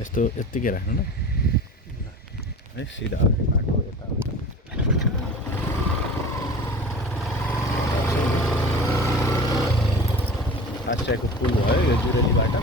यस्तो यत्तिकै राख्नु न है सिधा बाटो यता आसियाको पुल भयो यो जुरेलीबाट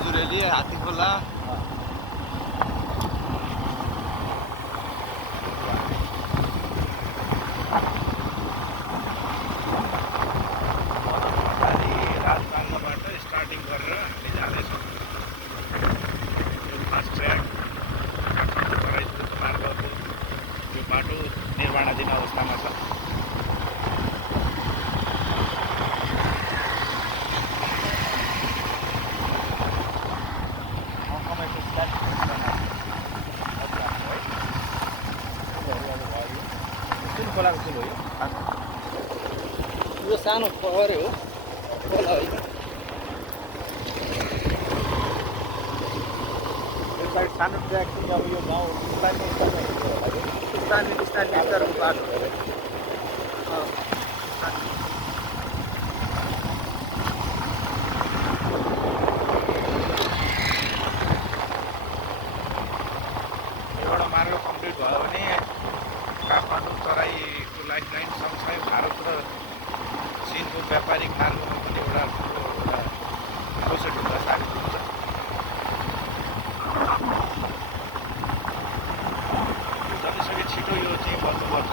जुरेली हात्ती खोला राजमार्गबाट स्टार्टिङ गरेर हामी जाँदैछौँ यो फास्ट ट्र्याक मार्गको यो बाटो निर्माणाधीन अवस्थामा छ खोलाको पुल हो यो सानो पोखरी हो खोला होइन यो साइड सानो ट्र्याक चाहिँ अब यो गाउँ स्थानीय बाटो हो एउटा मार्ग कम्प्लिट भयो भने काठमाडौँ तराईको लाइफलाइन सँगसँगै भारत र चीनको व्यापारिक मार्गमा पनि एउटा प्रोसेस हुँदा साबित हुन्छ जतिसक्दो छिटो यो चाहिँ बन्नुपर्छ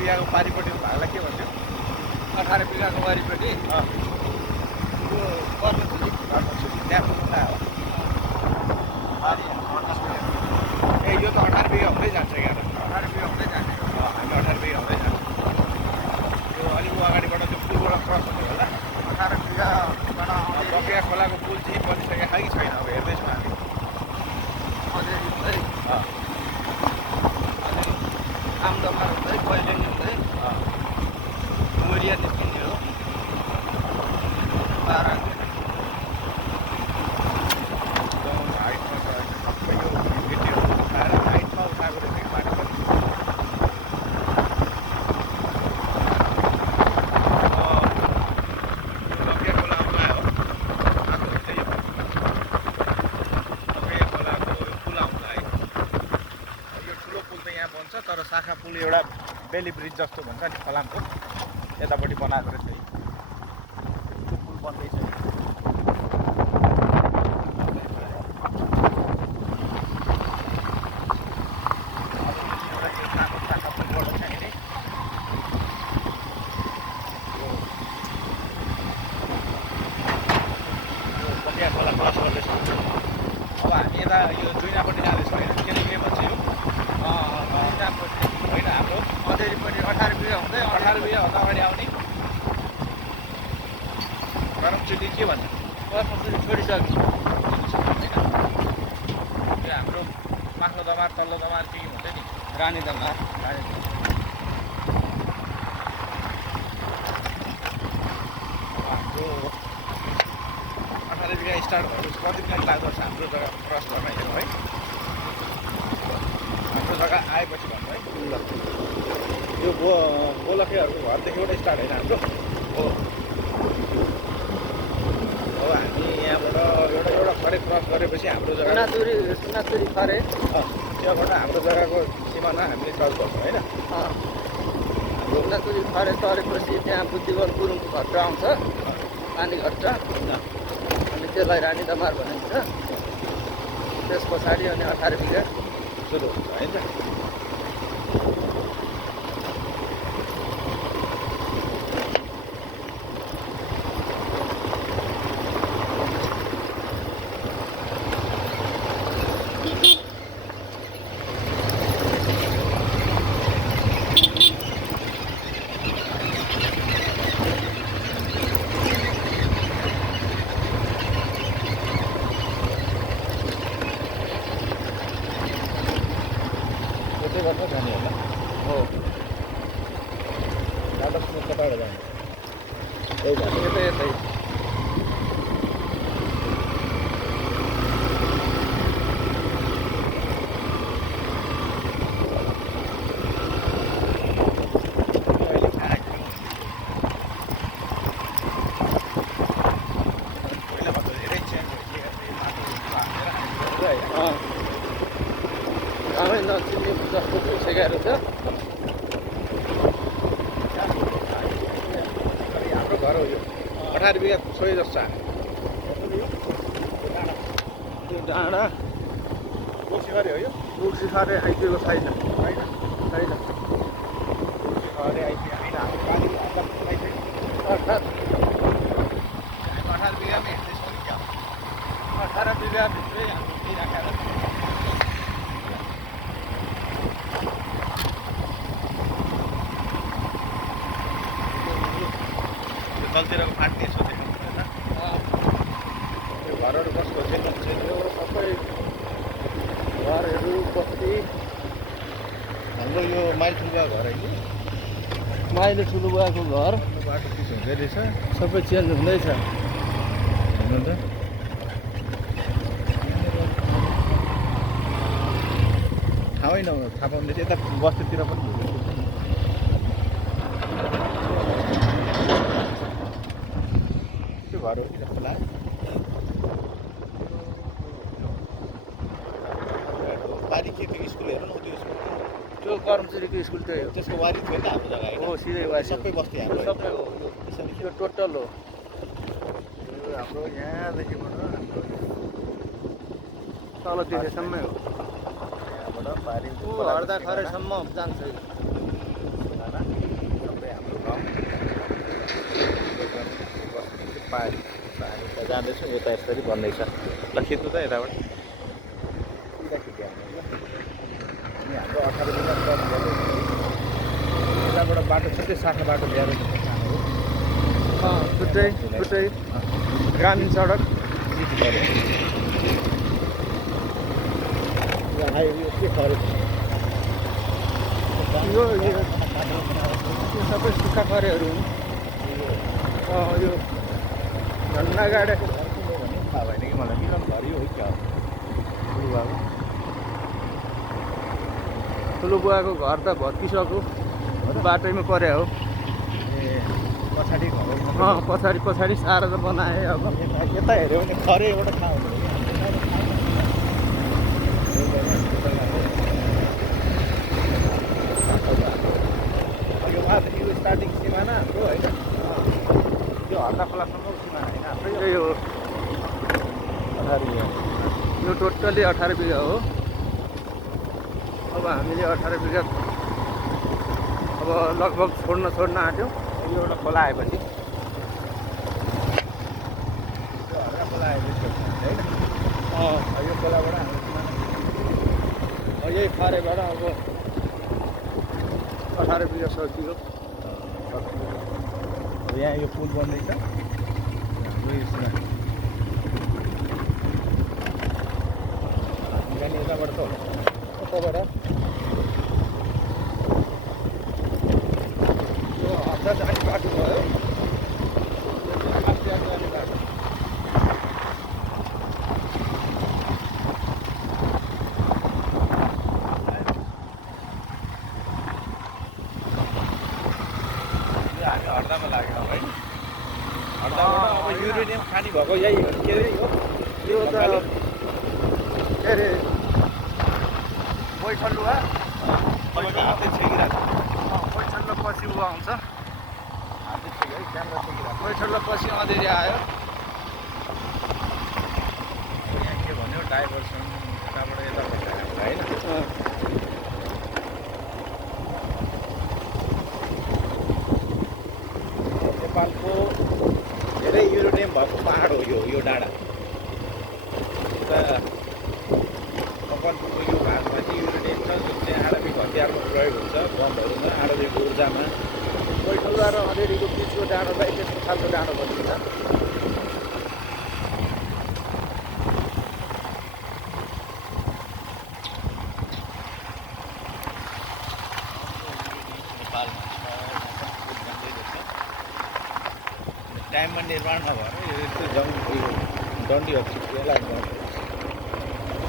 बिगाको पारिपट्टिको भागलाई के भन्छ 18 बिगाको वारिपट्टि यो कर्मछुरी त्यहाँ पुग्दा हो ए यो त 18 बिगा हुँदै जान्छ क्या 18 बिगा हुँदै जाने हामी 18 बिगा हुँदै जान्छ यो अलिक अगाडिबाट त्यो पुलबाट क्रस हुने होला 18 बिगाबाट बकेया खोलाको पुल चाहिँ बनिसकेको छ कि छैन अब हेर्दैछौँ हामी अझै हुँदै आमदमा हुँदै पहिलेनी हुँदै डुमरिया निस्किने हो 12 हाइटमा छ सबै यो भिडियोहरू उठाएर हाइटमा उठाएको रहेछ कि माटो पनि बकेया खोला आउनु आयो आएको चाहिँ बकेया खोलाको पुल आउनु आयो यो ठुलो पुल त यहाँ बन्छ तर शाखा पुल एउटा बेली ब्रिज जस्तो भन्छ नि फलामको यतापट्टि बनाएको रहेछ त्यो पुल बन्दैछ गर्दैछ। अब हामी यता यो जुइनापट्टि जाँदैछौँ होइन, किनकि के भन्छ यो होइन हाम्रो अझैपट्टि 18 बिघा हुँदै 18 बिघाभन्दा अगाडि आउने गरमचुली के भन्छ छोडिसक्यो। होइन यो हाम्रो माथिल्लो दमार तल्लो दमार के हुन्छ नि रानी दमार हाम्रो 18 बिघा स्टार्ट भएपछि कति दिन लाग्दछ हाम्रो जग्गा क्रस गर्न हेरौँ है। हाम्रो जग्गा आएपछि भन्नु है। ल यो गोलखेहरूको घरदेखिबाट स्टार्ट होइन हाम्रो हो। अब हामी यहाँबाट एउटा खरे क्रस गरेपछि हाम्रो जग्गा सुनाचुरी खरे त्यहाँबाट हाम्रो जग्गाको सिमाना हामीले टच गर्छौँ होइन। सुनाचुरी खरे तरेपछि त्यहाँ बुद्धिबल गुरुङको घट्ट आउँछ, पानी घट्ट, अनि त्यसलाई रानी दमार भनिन्छ। त्यस पछाडि अनि 18 बिघा सुरु हुन्छ होइन। त्यही गर्दा जाने होला हो। बाटो कताबाट जाने त्यही जाने यतै अहिले खाना खायौँ। पहिलाभन्दा धेरै चेन्ज भइसकेको माटो हालेर गाउँमै नचिन्ने जस्तो भइसकेको छ। हाम्रो घर हो यो 18 बिघा सोही जस्तो छ। त्यो डाँडा कोसीघरे हो यो तुलसी खरे आइदिएको छैन। होइन छैन कोसीघरे आइपुग्यो होइन हाम्रो पानी हाल्दा आइपुग्यो। अर्थात् हामी 18 बिघामै हिँड्दैछौँ नि क्या 18 बिघाभित्रै हाम्रो केही राखेर यो तलतिरको फाट्ने यसो देखाउनु होइन। यो घरहरू कस्तो चाहिँ यो सबै घरहरू बस्ती हाम्रो यो माइल ठुल्का घर होइन। माइलो ठुलो बुवाको घर बाटो पिच हुँदै रहेछ सबै चेन्ज हुँदैछ। हुनु त। थाहै नहुनु थाहा पाउँदैछ यता बस्तीतिर पनि त्यो घर हो किन खोला बारी खेती स्कुल हेर्नु न त्यो स्कुल त्यो कर्मचारीको स्कुल त्यही हो। त्यसको वारी थियो नि त हाम्रो जग्गा होइन। हो सिधै वारी सबै बस्ती यो हाम्रो सबै हो। त्यसरी यो टोटल हो। यो हाम्रो यहाँदेखिबाट हाम्रो तल देखेसम्मै हो। यहाँबाट पारी ऊ हर्दा खरेसम्म जान्छ यो। सबै हाम्रो गाउँ पारी पानी त जाँदैछौँ यता यसरी बन्दैछ। ल खिच्नु त यताबाट सिधा खिच्यो हामी हाम्रो 18 बिघा क्रस गर्दै यताबाट बाटो छुट्टै शाखा बाटो ल्याएर छुट्टै छुट्टै ग्रामीण सडक आयो के खरे यो सबै सुक्खा खरेहरू हुन्। यो झन्डा गाडे थाहा भएन कि मलाई मिलन घर यो हो क्या ठुलो बुवाको घर त भत्किसक्यो, बाटैमा परे हो। ए पछाडि घर पछाडि पछाडि सारेर बनाए। अब यता हेऱ्यो भने खरे एउटा ठाउँ हो यो माथि यो स्टार्टिङ सिमाना हाम्रो होइन त्यो हर्दा खोलासम्मको सिमाना होइन हाम्रो त्यही हो। 18 बिघा यो टोटल्ली 18 बिघा हो। अब हामीले 18 बिघा अब लगभग छोड्न आँट्यौँ। यो एउटा खोला आएपछि खोला आएको होइन यो खोलाबाट हाम्रो यही फारेबाट अब 18 बिघा सकियो। अब यहाँ यो पुल बन्दैछ हाम्रो यसमा यहाँ यताबाट त होला कताबाट यो हप्ता जाने बाटो भयो। जाने बाटो हामी हड्दामा लाग्यौँ है। हड्दाबाट अब युरेनियम खानी भएको यही हो के अरे हो यो त के अरे बैठलुवा तपाईँको हातै छेकिरहेको बैठल्लो पछि ऊ आउँछ। हातै छेक्यो है क्यामेरा छेकिरहेको। बैठल्लो पछि अँधेरी आयो। यहाँ के भन्यो डाइभर्सन यताबाट यता भइरहेको होइन। नेपालको धेरै युरेनियम भएको पाहाड हो यो डाँडा। कपनको यो भागमा चाहिँ युरेनियम छ जुन चाहिँ आणविक हतियारमा प्रयोग हुन्छ बमहरूमा आणविक ऊर्जामा। बैठलुवा र अँधेरीको बिचको डाँडोलाई त्यस्तो खालको डाँडो भनिन्छ। नेपालमा टाइममा निर्माण नभएर यो उयो डन्डी यसलाई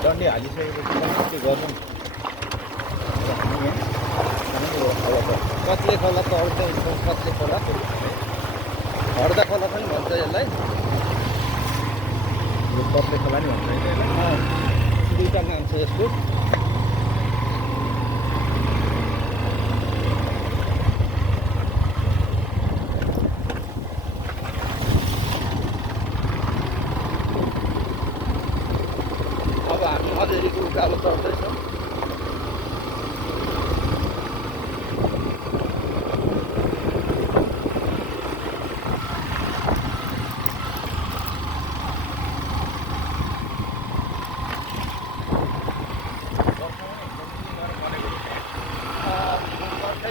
डन्डी हालिसकेपछि के गर्नु कत्ले खोला त अर्थै हुन्छ। कत्ले खोला हड्दा खोला पनि भन्छ यसलाई। यो कत्ले खोला नि भन्छ होइन यसलाई। दुईवटा नाम छ यसको। अब हामी अँधेरीको उकालो चढ्दैछौँ।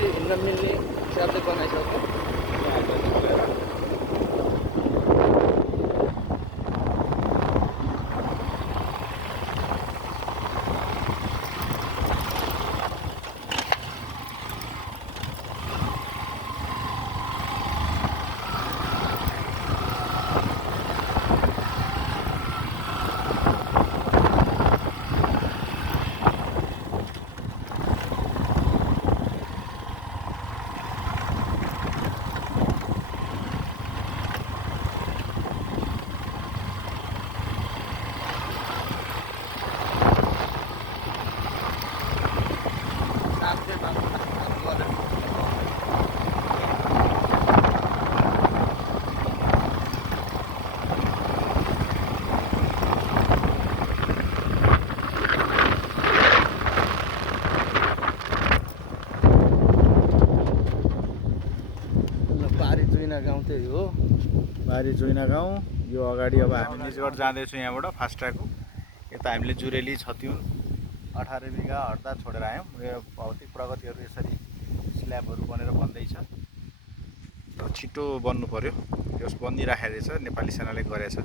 हिँड्न मिल्ने हिसाबले बनाइसक्यो। गाउँ त्यही हो। बारी जुइना गाउँ। यो अगाडि अब हामी निजगढ जाँदैछौँ यहाँबाट फास्ट ट्र्याकको। यता हामीले जुरेली छत्युन 18 बिघा हड्दा छोडेर आयौँ। यो भौतिक प्रगतिहरू यसरी स्ल्याबहरू बनेर बन्दैछ। छिटो बन्नु पर्यो। यो बनिराखेको रहेछ नेपाली सेनाले गरेछ।